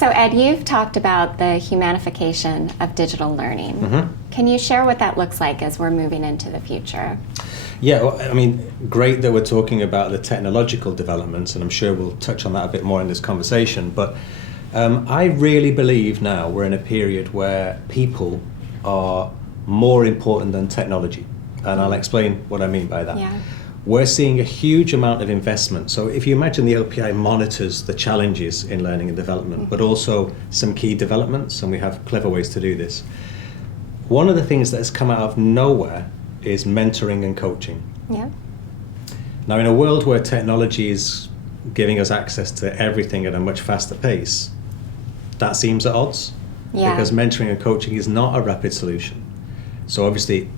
So Ed, you've talked about the humanification of digital learning. Mm-hmm. Can you share what that looks like as we're moving into the future? Yeah, well, I mean, great that we're talking about the technological developments, and I'm sure we'll touch on that a bit more in this conversation, but I really believe now we're in a period where people are more important than technology, and I'll explain what I mean by that. Yeah. We're seeing a huge amount of investment. So if you imagine the LPI monitors the challenges in learning and development, but also some key developments, and we have clever ways to do this. One of the things that has come out of nowhere is mentoring and coaching. Yeah. Now, in a world where technology is giving us access to everything at a much faster pace, that seems at odds. Yeah. Because mentoring and coaching is not a rapid solution. So obviously,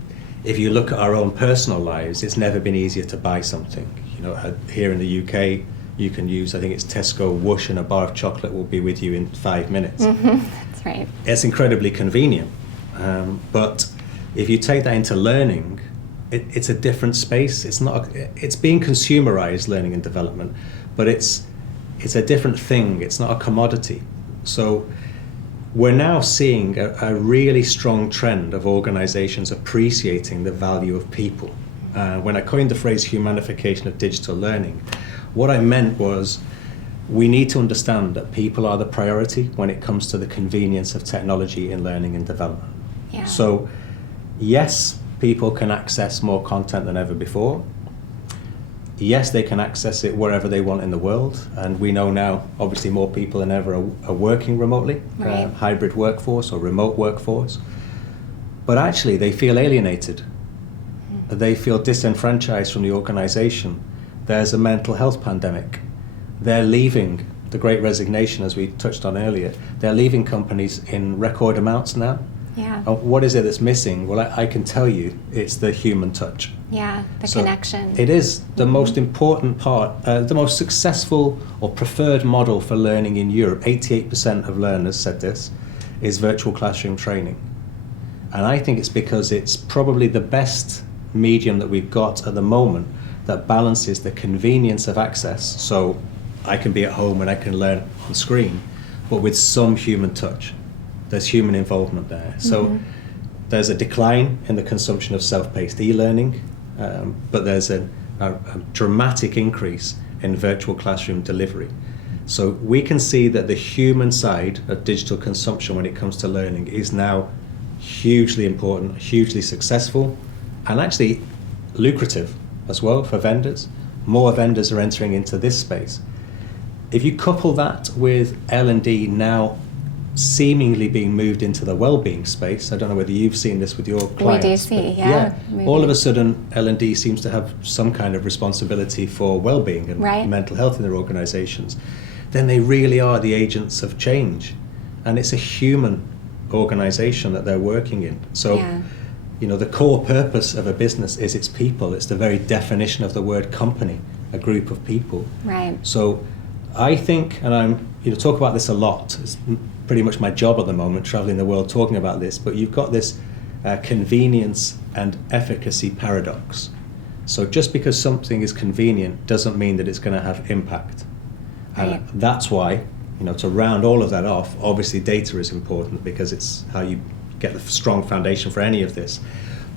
if you look at our own personal lives, it's never been easier to buy something. You know, here in the UK, you can use, I think it's Tesco Whoosh, and a bar of chocolate will be with you in 5 minutes. Mm-hmm. That's right. It's incredibly convenient. But if you take that into learning, it's a different space. It's being consumerized, learning and development, but it's a different thing. It's not a commodity. So we're now seeing a really strong trend of organizations appreciating the value of people. When I coined the phrase humanification of digital learning, what I meant was we need to understand that people are the priority when it comes to the convenience of technology in learning and development. Yeah. So yes, people can access more content than ever before. Yes, they can access it wherever they want in the world, and we know now obviously more people than ever are working remotely, right. Hybrid workforce or remote workforce, but actually they feel alienated. They feel disenfranchised from the organization. There's a mental health pandemic. They're leaving, the great resignation as we touched on earlier, they're leaving companies in record amounts now. Yeah. What is it that's missing? Well, I can tell you, it's the human touch. Yeah, the connection. It is the most important part, the most successful or preferred model for learning in Europe. 88% of learners said this, is virtual classroom training. And I think it's because it's probably the best medium that we've got at the moment that balances the convenience of access. So I can be at home and I can learn on screen, but with some human touch. There's human involvement there. So there's a decline in the consumption of self-paced e-learning, but there's a dramatic increase in virtual classroom delivery. So we can see that the human side of digital consumption when it comes to learning is now hugely important, hugely successful, and actually lucrative as well for vendors. More vendors are entering into this space. If you couple that with L&D now seemingly being moved into the well-being space, I don't know whether you've seen this with your clients. We do see, yeah. All of a sudden, L&D seems to have some kind of responsibility for well-being and right. mental health in their organizations. Then they really are the agents of change. And it's a human organization that they're working in. So, you know, the core purpose of a business is its people. It's the very definition of the word company, a group of people. Right. So I think, and I'm, talk about this a lot, it's pretty much my job at the moment, traveling the world talking about this, but you've got this convenience and efficacy paradox. So just because something is convenient doesn't mean that it's going to have impact. Right. And that's why, to round all of that off, obviously data is important because it's how you get the strong foundation for any of this.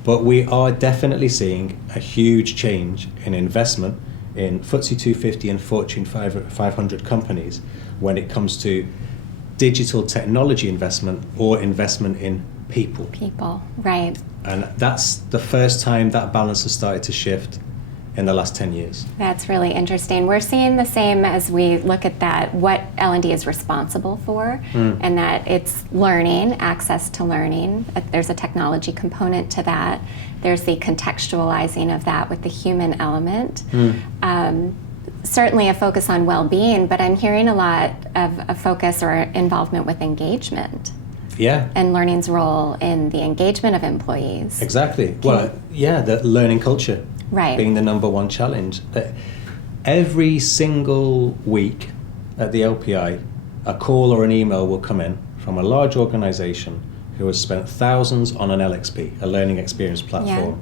But we are definitely seeing a huge change in investment in FTSE 250 and Fortune 500 companies when it comes to digital technology investment or investment in people. People, right. And that's the first time that balance has started to shift in the last 10 years. That's really interesting. We're seeing the same as we look at that, what L&D is responsible for, and that it's learning, access to learning. There's a technology component to that. There's the contextualizing of that with the human element. Certainly a focus on well-being, but I'm hearing a lot of a focus or involvement with engagement. Yeah. And learning's role in the engagement of employees. Exactly. The learning culture. Right. Being the number one challenge. Every single week at the LPI, a call or an email will come in from a large organization who has spent thousands on an LXP, a learning experience platform,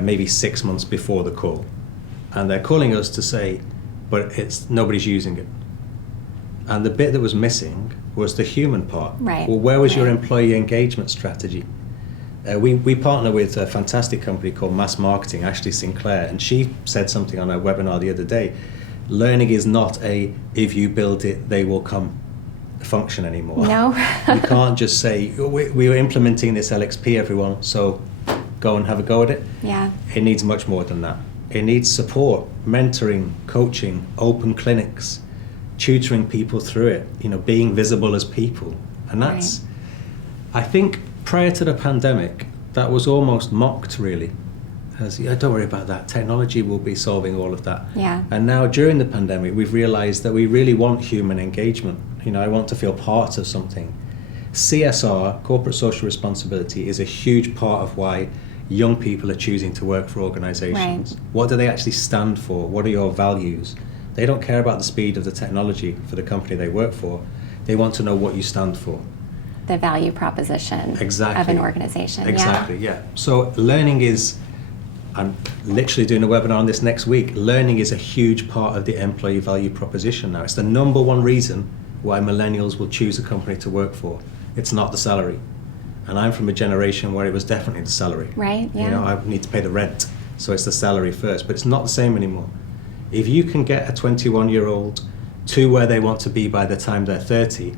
maybe 6 months before the call. And they're calling us to say, but nobody's using it. And the bit that was missing was the human part. Right. Well, where was your Right. employee engagement strategy? We partner with a fantastic company called Mass Marketing, Ashley Sinclair, and she said something on a webinar the other day. Learning is not a if you build it, they will come function anymore. No. You can't just say, we are implementing this LXP, everyone, so go and have a go at it. Yeah. It needs much more than that. It needs support, mentoring, coaching, open clinics, tutoring people through it, being visible as people. And that's, I think, prior to the pandemic, that was almost mocked, really. As, don't worry about that. Technology will be solving all of that. Yeah. And now, during the pandemic, we've realized that we really want human engagement. I want to feel part of something. CSR, corporate social responsibility, is a huge part of why young people are choosing to work for organizations. Right. What do they actually stand for? What are your values? They don't care about the speed of the technology for the company they work for. They want to know what you stand for. The value proposition Exactly. of an organization. Exactly, yeah. So learning is, I'm literally doing a webinar on this next week, learning is a huge part of the employee value proposition now. It's the number one reason why millennials will choose a company to work for. It's not the salary. And I'm from a generation where it was definitely the salary. Right, yeah. I need to pay the rent, so it's the salary first, but it's not the same anymore. If you can get a 21-year-old to where they want to be by the time they're 30,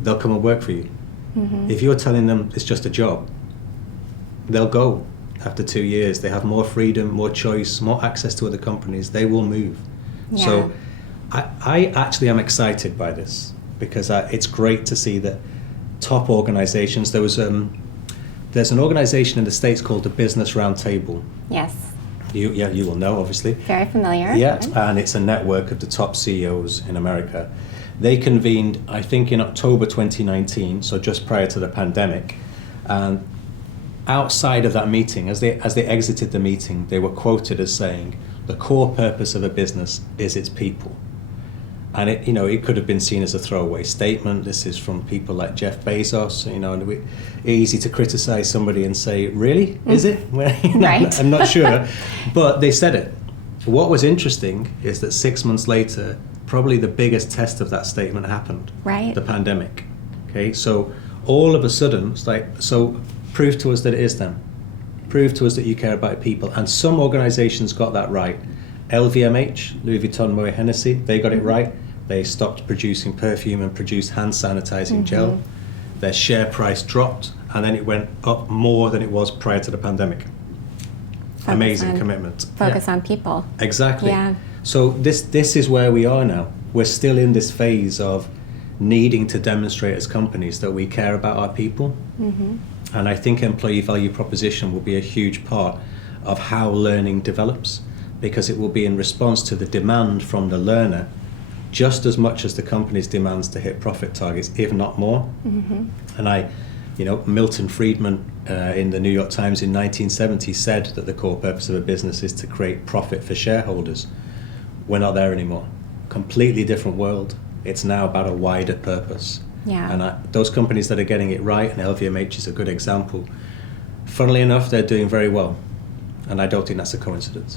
they'll come and work for you. Mm-hmm. If you're telling them it's just a job, they'll go after 2 years. They have more freedom, more choice, more access to other companies. They will move. Yeah. So I actually am excited by this because it's great to see that top organizations, there's an organization in the States called the Business Roundtable. Yes. You will know, obviously. Very familiar. Yeah, and it's a network of the top CEOs in America. They convened, I think, in October 2019, so just prior to the pandemic. And outside of that meeting, as they exited the meeting, they were quoted as saying, "The core purpose of a business is its people." And it could have been seen as a throwaway statement. This is from people like Jeff Bezos. And easy to criticize somebody and say, "Really? Is it?" Well, Right. I'm not sure, but they said it. What was interesting is that 6 months later, probably the biggest test of that statement happened. Right. The pandemic. Okay, so all of a sudden, it's like, so prove to us that it is them. Prove to us that you care about people. And some organizations got that right. LVMH, Louis Vuitton Moet Hennessy, they got it right. They stopped producing perfume and produced hand sanitizing gel. Their share price dropped, and then it went up more than it was prior to the pandemic. Amazing commitment. Focus on people. Exactly. Yeah. So this is where we are now. We're still in this phase of needing to demonstrate as companies that we care about our people. Mm-hmm. And I think employee value proposition will be a huge part of how learning develops, because it will be in response to the demand from the learner just as much as the company's demands to hit profit targets, if not more. Mm-hmm. And Milton Friedman in the New York Times in 1970 said that the core purpose of a business is to create profit for shareholders. We're not there anymore. Completely different world. It's now about a wider purpose. Yeah. And those companies that are getting it right, and LVMH is a good example, funnily enough, they're doing very well. And I don't think that's a coincidence.